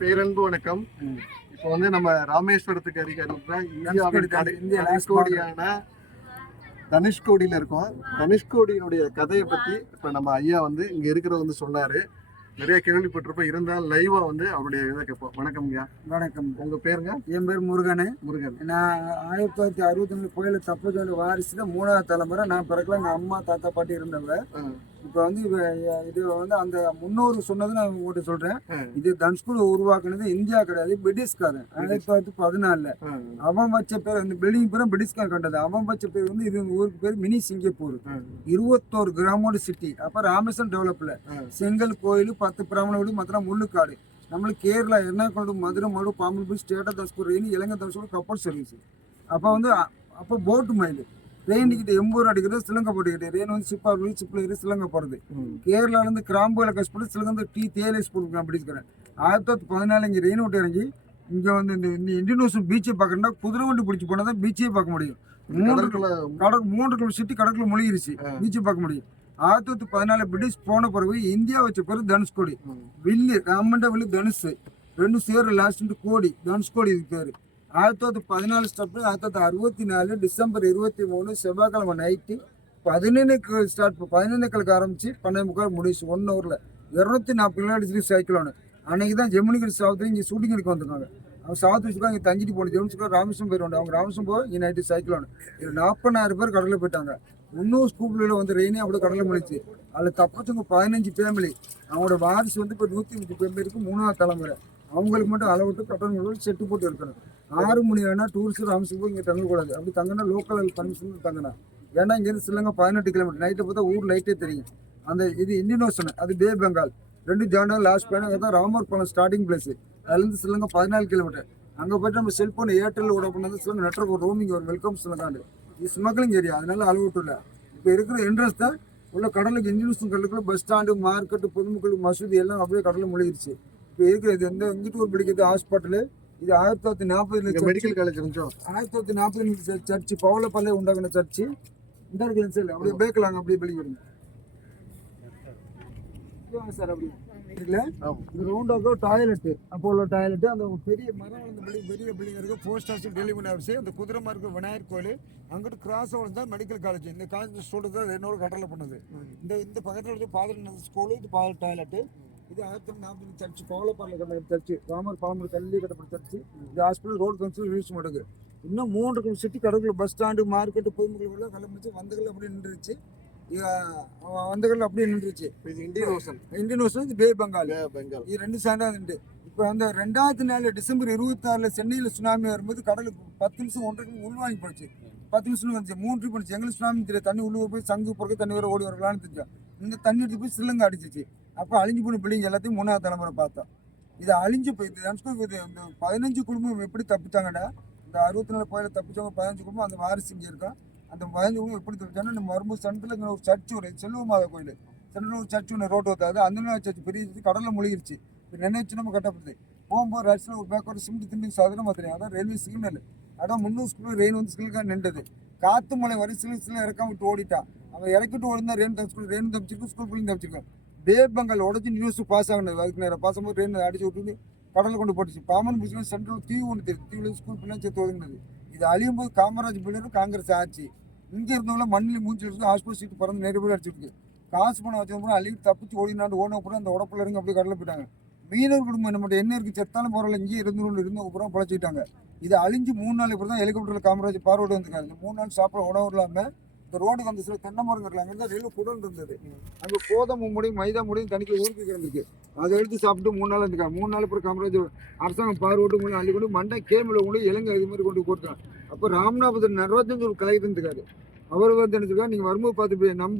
பேரன்பு வணக்கம். இப்போ வந்து நம்ம ராமேஸ்வரத்துக்கு அருகில் இந்தியாவின் தனுஷ்கோடியான தனுஷ்கோடியில இருக்கோம். தனுஷ்கோடியினுடைய கதையை பத்தி இப்ப நம்ம ஐயா வந்து இங்க இருக்கிறத வந்து சொன்னாரு. நிறைய கேள்விப்பட்டிருப்போம், இருந்தாலும் லைவா வந்து அவருடைய இதை கேட்போம். வணக்கம் ஐயா. வணக்கம். உங்க பேருங்க? என் பேர் முருகன். நான் 1969 புயல தப்பச்சோட வாரிசுல 3வது தலைமுறை. நான் பிறகுல எங்க அம்மா தாத்தா பாட்டி இருந்தவங்க. இப்போ வந்து இது வந்து அந்த முன்னோரு சொன்னது நான் உங்கள்கிட்ட சொல்றேன். இது தனுஷ்கோடி உருவாக்குனது இந்தியா கிடையாது, பிரிட்டிஷ்காரன். 1914 அவன் வச்ச பேர், அந்த பில்டிங் பேரும் பிரிட்டிஷ்காரன் கண்டது. அவன் வச்ச பேர் வந்து இது ஊருக்கு பேர் மினி சிங்கப்பூர். 21 கிராமோட சிட்டி. அப்ப ராமேஸ்வரம் டெவலப்ல செங்கல் கோயில், 10 பிராமண வீடு, மற்ற முள்ளுக்காடு. நம்மளுக்கு கேரளா எர்ணாகுளம், மதுரை, மடு, பாம்பு, ஸ்டேட்டா தனுஷ்கோடி, இலங்கை தனுஷ்கோடி கப்பல் சர்வீஸ். அப்போ வந்து அப்போ போட்டு மயில் ட்ரெயின் டிக்கெட் 80 ரூபா அடிக்கிறது, சிலங்கை போட்டுக்கிட்டு ட்ரெயின் வந்து ஷிப்ல இருக்கு, சிலங்கை போறது. கேரளால இருந்து கிராம்புல கஷ்டப்பட்டு சிலங்க வந்து டீ தேயிலை ஸ்கூல் பிடிச்சிக்கிறேன். 1914 இங்கே ரெயின் விட்டு இறங்கி இங்க வந்து இந்த இந்தியன் ஓஷன் பீச்சை பார்க்கணும்னா குதிரை வண்டி பிடிச்சி போனா தான் பீச்சே பார்க்க முடியும். 3 கிலோமீட்டர் சுற்றி கடற்குள்ள மொழிகிருச்சு, பீச்சை பார்க்க முடியும். 1914 பிரிட்டிஷ் போன பிறகு இந்தியா வச்ச பிறகு தனுஷ்கோடி. வில்லு ராமண்ட வில்லு தனுஷ் ரெண்டு சேரு லாஸ்ட் கோடி, தனுஷ்கோடி இது பேரு. 1914 ஸ்டாப். 1964 டிசம்பர் 23 செவ்வாய்க்கிழமை நைட்டு 11 ஸ்டார்ட். 11 ஆரம்பிச்சு 12 முடிச்சு 1 ஹவர்ல 240 கிலோமீட்டர் சைக்கிளோனு. அன்னைக்கு தான் ஜெமினிக்கு சாவத்துல இங்கே ஷூட்டிங் எடுக்க வந்திருக்காங்க. அவங்க சாவத்து வச்சுக்கோ இங்கே தங்கிட்டு போன ஜெமினிக்கு ராமேஸ்வரம் போயிடுவாங்க. அவங்க ராமேஸ்வரம் போய் இங்கே நைட்டு சைக்கிளோனு. இது 40,000 பேர் கடலில் போயிட்டாங்க. இன்னும் ஸ்கூலில் வந்து ரெயினே அப்படியே கடலில் முடிச்சு. அதில் தப்பிச்சவங்க 15 ஃபேமிலி. அவங்களோட வாரிசு வந்து இப்போ 150 ஃபேமிலிக்கு 3வது தலைமுறை. அவங்களுக்கு மட்டும் அளவிட்டு கட்டணங்கள் செட்டு போட்டு இருக்கணும். 6 மணி ஆனால் டூரிஸ்ட் ராமேஸ்வரம் இங்கே தங்கக்கூடாது. அப்படி தங்கினா லோக்கல் பர்மிஷன் தங்கினா. ஏன்னா இங்கேருந்து சிலங்க 18 கிலோமீட்டர். நைட்டை பார்த்தா ஊர் லைட்டே தெரியும். அந்த இது இந்தியன் ஓஷன், அது பே பெங்கால். 2 ஜானா லாஸ்ட் பயணம் தான் ராமர் பாலம் ஸ்டார்டிங் பிளேஸ். அதுலேருந்து சிலங்க 14 கிலோமீட்டர். அங்கே போய்ட்டு நம்ம செல்ஃபோன் ஏர்டெல் விட பண்ணது சிலங்க நெட்ஒர்க் ரோமிங் ஒரு வெல்கம் சிலங்காண்டு. இது ஸ்மக்லிங் ஏரியா, அதனால அளவிட்டு இல்லை. இப்போ இருக்கிற என்ட்ரன்ஸ் தான் உள்ள கடலுக்கு இந்தியன் ஓஷன் கடலுக்குள்ள பஸ் ஸ்டாண்டு, மார்க்கெட்டு, பொதுமக்கள், மசூதி எல்லாம் அப்படியே கடலில் முழுகிருச்சு. இப்போ இருக்கிறது இந்த இங்கிட்டு ஒரு பிடிக்கிறது ஹாஸ்பிட்டலு. இது 1940 மெடிக்கல் காலேஜ் இருந்துச்சோம். 1940 சர்ச்சு, பவுலப்பல்லே உண்டாகின சர்ச்சு. இந்த இடத்துல அப்படியே பேக்கலாங்க, அப்படியே வெளியிடுங்க சார். அப்படி இருக்குல்ல, இது ரவுண்டாக டாய்லெட்டு. அப்போ உள்ள டாய்லெட்டு, அந்த பெரிய மரம் வளர்ந்த பெரிய பில்டிங் இருக்குது. போஸ்ட் ஆஃபீஸ், டெலிவரி ஆஃபீஸ், அந்த குதிரை மார்க்கு விநாயகர் கோயில், அங்கிட்டு கிராஸ் ஓவர் தான் மெடிக்கல் காலேஜ். இந்த காலேஜ் ஸ்டூடெண்ட் தான் என்னோட கடலை பண்ணுது. இந்த பக்கத்தில் ஃபாதர் ஸ்கூலு, இது டாய்லெட்டு. இது 1940 சர்ச்சு, பவுலப்பாறையில் கட்ட சர்ச்சு, ராமர் பாம்பு தள்ளி கட்டப்பட்ட சர்ச்சு. இது ஹாஸ்பிட்டல், ரோடு கவுன்சில் யூஸ் பண்ணுது. இன்னும் 3 கிலோமீட்டர் சிட்டி கடற்குள்ள பஸ் ஸ்டாண்டு, மார்க்கெட்டு, பொதுமக்கள் கிளம்பிச்சு. வந்தகள் அப்படியே நின்றுச்சு. வந்தகள் அப்படியே நின்றுச்சு. இது இந்தியன் ஓஷன். இந்தியன் ஓஷன், இது பே பெங்கால். இது 2 ஸ்டாண்டா இருந்து. இப்போ அந்த 2004 டிசம்பர் 26 சென்னையில் சுனாமி வரும்போது கடலுக்கு 10 நிமிஷம் 1.5 நிமிஷம் உள்வாங்கி போச்சு. 10 நிமிஷம் வந்துச்சு, 3 போச்சு. எங்களுக்கு சுனாமி தெரியாது. தண்ணி உள்ளே போய் சங்கு பிறகு தண்ணி வர ஓடி வரலான்னு தெரிஞ்சோம். இந்த தண்ணி எடுத்து போய் சிலங்க அடிச்சிச்சு. அப்போ அழிஞ்சு போன பிள்ளைங்க எல்லாத்தையும் 3வது தலைமுறை பார்த்தோம். இது அழிஞ்சு போயிடுது. தனுஷ்கோடி இந்த 15 குடும்பம் எப்படி தப்பிச்சாங்கடா? இந்த 64 கோயில தப்பிச்சவங்க 15 குடும்பம் அந்த வாரிசு இங்கே இருக்கும். அந்த 15 குடும்பம் எப்படி தப்பிச்சாங்கன்னா, நம்ம வரும்போது சென்ட்ரல் ஒரு சர்ச், ஒரு செல்வமாத கோயில் சென்ட்ரல் ஒரு சர்ச் ஒன்று ரோட்டு வந்தாது. அந்த சர்ச் பெரிய கடலில் மூழ்கிருச்சு. இப்போ நினைச்சு நம்ம கட்டப்படுது. போகும்போது ரைட்ஸில் ஒரு பேக் ஒரு சிமெண்ட் திண்டி சாதனம் தெரியும். அதான் ரயில்வே சிக்னல். அதான் 300 ஸ்கூல் ரெயின் வந்து சிலுக்காக நின்றது. காற்று மலை வரை சில இறக்காம விட்டு ஓடிட்டான். அவன் இறக்கிட்டு ஓடினா ரெயின் தப்பிச்சிருக்கும், ஸ்கூல் பிள்ளைங்க தப்பிச்சிருக்கோம். பே பெங்கால் உடச்சி நியூஸ் பாஸ் ஆகினது. அதுக்கு நேரம் பாஸ் ஆகும்போது ட்ரெயின் அடிச்சு விட்டு கடலில் கொண்டு போட்டுச்சு. பாமன் பிடிச்சி சென்ட்ரல் தீவு ஒன்று தெரியும். தீவில் ஸ்கூல் பிள்ளை சேர்த்து ஒதுங்கினது. இது அழியும் போது காமராஜ் பிள்ளைங்க காங்கிரஸ் ஆச்சு. இங்கே இருந்தவங்கள மண்ணில் மூஞ்சி வச்சு ஹாஸ்பிட்டல் சீட்டு பறந்து நிறைய பேர் அடிச்சுருக்கு. காசு பணம் வச்சவங்க அழிவு தப்பிச்சு ஓடினாண்டு ஓடின அப்புறம் அந்த உடப்புல இறங்கி அப்படியே கடலில் போயிட்டாங்க. மீனவர் குடும்பம் நம்மகிட்ட என்ன இருக்குது, செத்தாலும் பரவாயில்ல, இங்கேயே இருந்த அப்புறம் பொழைச்சிக்கிட்டாங்க. இது அழிஞ்சு 3 நாள் அப்புறம் தான் ஹெலிகாப்டரில் காமராஜ் பார்வையோடு வந்துருக்காங்க. இந்த 3 நாள் சாப்பிட உணவு இல்லாமல் இந்த ரோடுக்கு அந்த சில தென்னை மரம் இருக்கலாம். அங்கே ரயில்வே குடல் இருந்தது. அங்கே கோதம்பு முடியும், மைதா முடியும், தனிக்கு ஊருக்கு கிடந்திருக்கு. அதை எடுத்து சாப்பிட்டு 3 நாள் இருந்துருக்காங்க. 3 நாள் அப்புறம் காமராஜ் அரசாங்கம் பார்வோட்டு மூலம் அள்ளி கொண்டு மண்டை கேமில் கொண்டு இலங்கை இது மாதிரி கொண்டு போட்டாங்க. அப்போ ராமநாதபுரம் நடராஜன் ஒரு கலைஞர் இருந்துக்காரு. அவர் வந்து நினைச்சிருக்காரு, நீங்கள் வரும்போது பார்த்து நம்ப